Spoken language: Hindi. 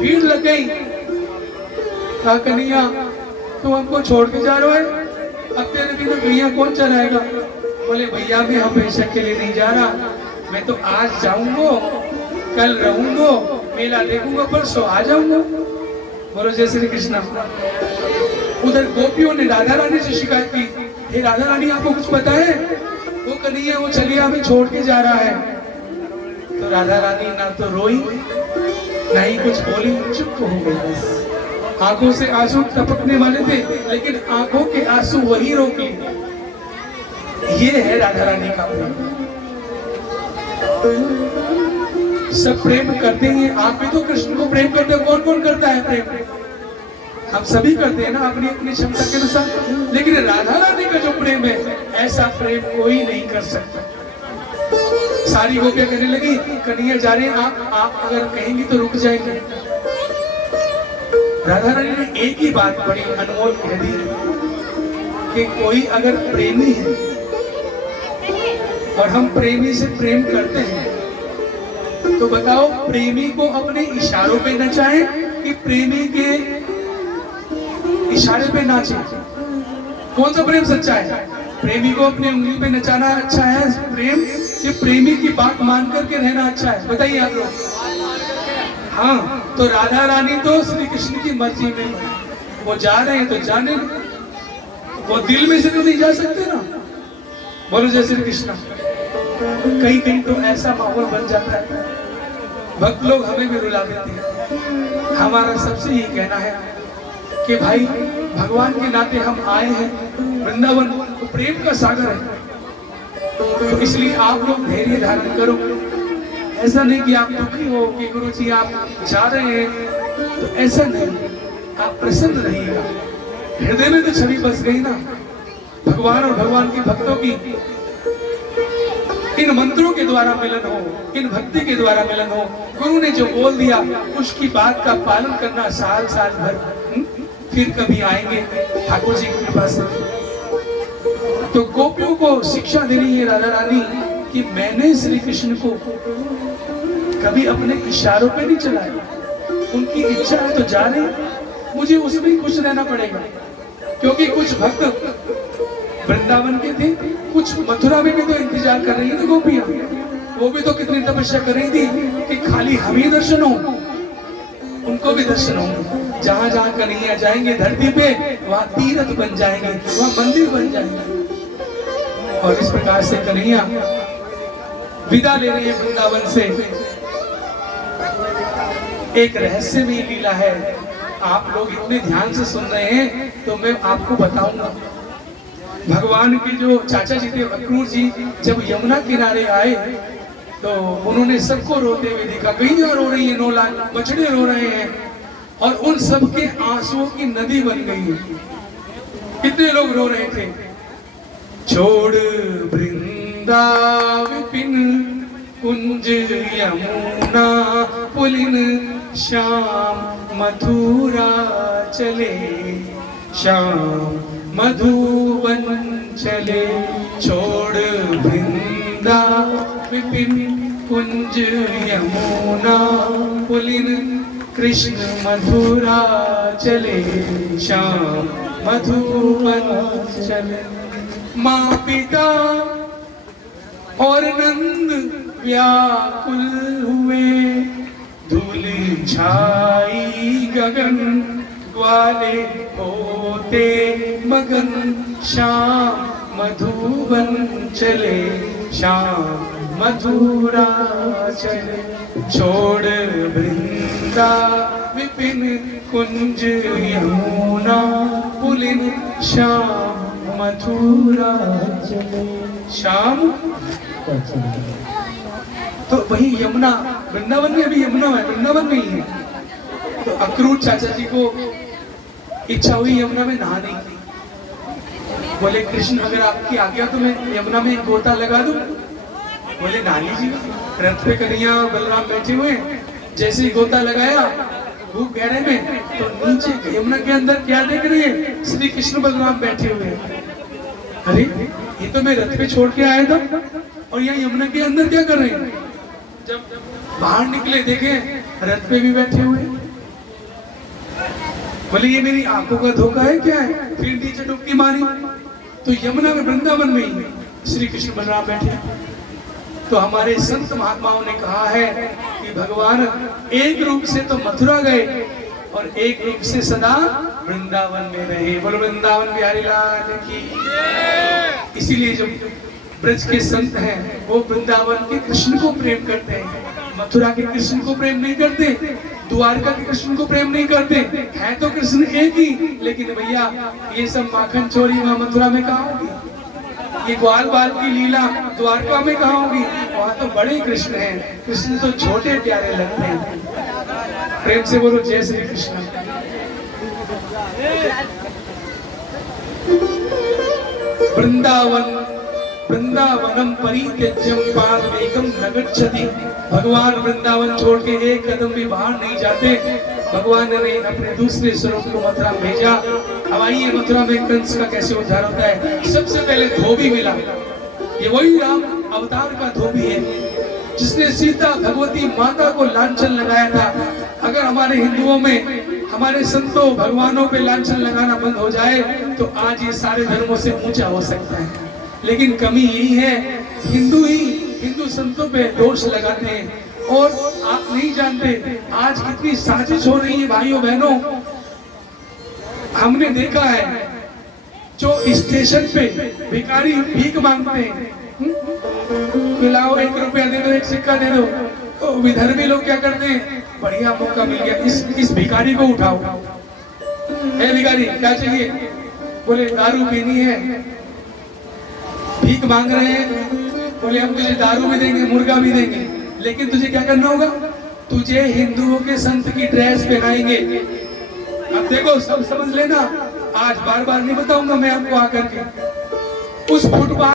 भीड़ लग गई। कहा कन्हैया तुम हमको छोड़ के जा रहे हो, अब तेरे बिना गैया कौन चलाएगा? बोले भैया मैं हमेशा के लिए नहीं जा रहा, मैं तो आज जाऊंगा, कल रहूंगा, मेला देखूंगा, परसों आ जाऊंगा। बोलो जय श्री कृष्ण। उधर गोपियों ने राधा रानी से शिकायत की, हे राधा रानी आपको कुछ पता है? वो कन्हैया वो चलिया हमें छोड़ के जा रहा है। तो राधा रानी ना तो रोई ना ही कुछ बोली, चुप हो गई। आंखों से आंसू टपकने वाले थे, लेकिन आंखों के आंसू वही रोक लिए। ये है राधा रानी का प्रेम। सब प्रेम करते हैं, आप भी तो कृष्ण को प्रेम करते हो। कौन कौन करता है प्रेम? हम सभी करते हैं ना, अपनी अपनी क्षमता के अनुसार। लेकिन राधा रानी का जो प्रेम है, ऐसा प्रेम कोई नहीं कर सकता। सारी गोपियां कहने लगी कन्हैया जा रहे हैं, आप अगर कहेंगी तो रुक जाएंगे। राधा रानी ने एक ही बात बड़ी अनमोल कह दी कि कोई अगर प्रेमी है और हम प्रेमी से प्रेम करते हैं, तो बताओ प्रेमी को अपने इशारों पे नचाएं कि प्रेमी के इशारे पे नाचे? कौन सा प्रेम सच्चा है? प्रेमी को अपनी उंगली पे नचाना अच्छा है प्रेम, कि प्रेमी की बात मान करके रहना अच्छा है? बताइए आप लोग। हाँ, तो राधा रानी तो श्री कृष्ण की मर्जी में, वो जा रहे हैं तो जाने, वो दिल में से तो नहीं जा सकते ना। बोलो जय श्री कृष्ण। कहीं कहीं तो ऐसा माहौल बन जाता है, भक्त लोग हमें भी रुला देते हैं। हमारा सबसे ये कहना है कि भाई भगवान के नाते हम आए हैं, वृंदावन तो प्रेम का सागर है, तो इसलिए आप लोग धैर्य धारण करो। ऐसा नहीं कि आप दुखी हो कि गुरु जी आप जा रहे हैं, तो ऐसा नहीं, आप प्रसन्न रहिएगा। हृदय में तो छवि बस गई ना भगवान और भगवान के भक्तों की। इन मंत्रों के द्वारा मिलन हो, इन भक्ति के द्वारा मिलन हो। गुरु ने जो बोल दिया उसकी बात का पालन करना साल साल भर, फिर कभी आएंगे ठाकुर जी की कृपा से। तो गोपियों को शिक्षा दे रही है राधा रानी कि मैंने श्री कृष्ण को कभी अपने इशारों पे नहीं चलाया। उनकी इच्छा है तो जा रहे, मुझे उसमें खुश रहना पड़ेगा। क्योंकि कुछ भक्त वृंदावन के थे, कुछ मथुरा में भी तो इंतजार कर रही है ना गोपियां। वो भी तो कितनी तपस्या कर रही थी कि खाली हम ही दर्शन हो, उनको भी दर्शन होंगे। जहां जहां कन्हैया जाएंगे धरती पे, वहां तीर्थ बन जाएंगे, वहां मंदिर बन जाएंगे। और इस प्रकार से कन्हैया विदा ले रहे हैं वृंदावन से। एक रहस्यमय लीला है, आप लोग इतने ध्यान से सुन रहे हैं तो मैं आपको बताऊंगा। भगवान के जो चाचा जी थे अक्रूर जी, जब यमुना किनारे आए तो उन्होंने सबको रोते हुए देखा। गैया रो रही है, 9 लाख बछड़े रो रहे हैं, और उन सबके आंसुओं की नदी बन गई है। कितने लोग रो रहे थे। छोड़ वृंदाविपिन कुंज यमुना पुलिन, श्याम मथुरा चले, श्याम मधुबन चले। छोड़ वृंदाविपिन कुंज यमुना पुलिन, कृष्ण मथुरा चले, श्याम मधुबन चले। माँ पिता और नंद व्याकुल हुए, धूल छाई गगन, ग्वाले होते मगन, श्याम मधुबन चले, श्याम मथुरा चले। छोड़ वृंदा विपिन कुंज यमुना पुलिन, श्याम मथुरा चले। श्याम तो वही यमुना, वृंदावन में अभी यमुना है, वृंदावन में ही है। तो अक्रूर चाचा जी को इच्छा हुई यमुना में नहाने की। बोले कृष्ण अगर आपकी आज्ञा तो मैं यमुना में एक गोता लगा दूं। बोले ना लीजिए। रथ पे कन्हैया और बलराम बैठे हुए, जैसे ही गोता लगाया भूख गहरे में, तो नीचे यमुना के अंदर क्या देख रही है? श्री कृष्ण बलराम बैठे हुए। अरे ये तो मैं रथ पे छोड़ के आया था, और यहाँ यमुना के अंदर क्या कर रहे हैं? जब बाहर निकले देखे रथ पे भी बैठे हुए, बोले ये मेरी आंखों का धोखा है क्या है? फिर नीचे डुबकी मारी तो यमुना में, वृंदावन में ही श्री कृष्ण बलराम बैठे। तो हमारे संत महात्माओं ने कहा है कि भगवान एक रूप से तो मथुरा गए और एक रूप से सदा वृंदावन में रहे। बोलो वृंदावन बिहारी लाल की। इसीलिए जो ब्रज के संत हैं वो वृंदावन के कृष्ण को प्रेम करते हैं, मथुरा के कृष्ण को प्रेम नहीं करते, द्वारका के कृष्ण को प्रेम नहीं करते। है तो कृष्ण एक ही, लेकिन भैया ये सब माखन चोरी वहां मथुरा में कहाँ होगी? ये ग्वाल बाल की लीला द्वारका में कहाँ होगी? वहां तो बड़े कृष्ण हैं, कृष्ण तो छोटे प्यारे लगते हैं। प्रेम से बोलो जय श्री कृष्ण। वृंदावन वृंदावनम परित्यज्यम पादमेकम न गच्छति। भगवान वृंदावन छोड़ के एक कदम भी बाहर नहीं जाते। भगवान ने अपने दूसरे स्वरूप को मथुरा भेजा। अब आइए मथुरा में कंस का कैसे उद्धार होता है। सबसे पहले धोबी मिला, ये वही राम अवतार का धोबी है जिसने सीता भगवती माता को लांछन लगाया था। अगर हमारे हिंदुओं में, हमारे संतों भगवानों पे लांछन लगाना बंद हो जाए तो आज ये सारे धर्मों से ऊंचा हो सकता है। लेकिन कमी यही है, हिंदू संतों पे दोष लगाते हैं और आप नहीं जानते आज कितनी साजिश हो रही है भाइयों बहनों। हमने देखा है जो स्टेशन पे भिखारी भीख मांगते हैं, लाओ 1 रुपया दे दो, 1 सिक्का दे दो, तो विदर्भी लोग क्या करते हैं, बढ़िया मौका मिल गया, इस भिखारी को उठाओ। ए भिखारी क्या चाहिए? बोले दारू पीनी है। भीख मांग रहे हैं, बोले हम तुझे दारू भी देंगे, मुर्गा भी देंगे, लेकिन तुझे क्या करना होगा? तुझे हिंदुओं के संत की ड्रेस पहनाएंगे। अब देखो सब समझ लेना, आज बार बार नहीं बताऊंगा मैं आपको आकर के। उस फुटपाथ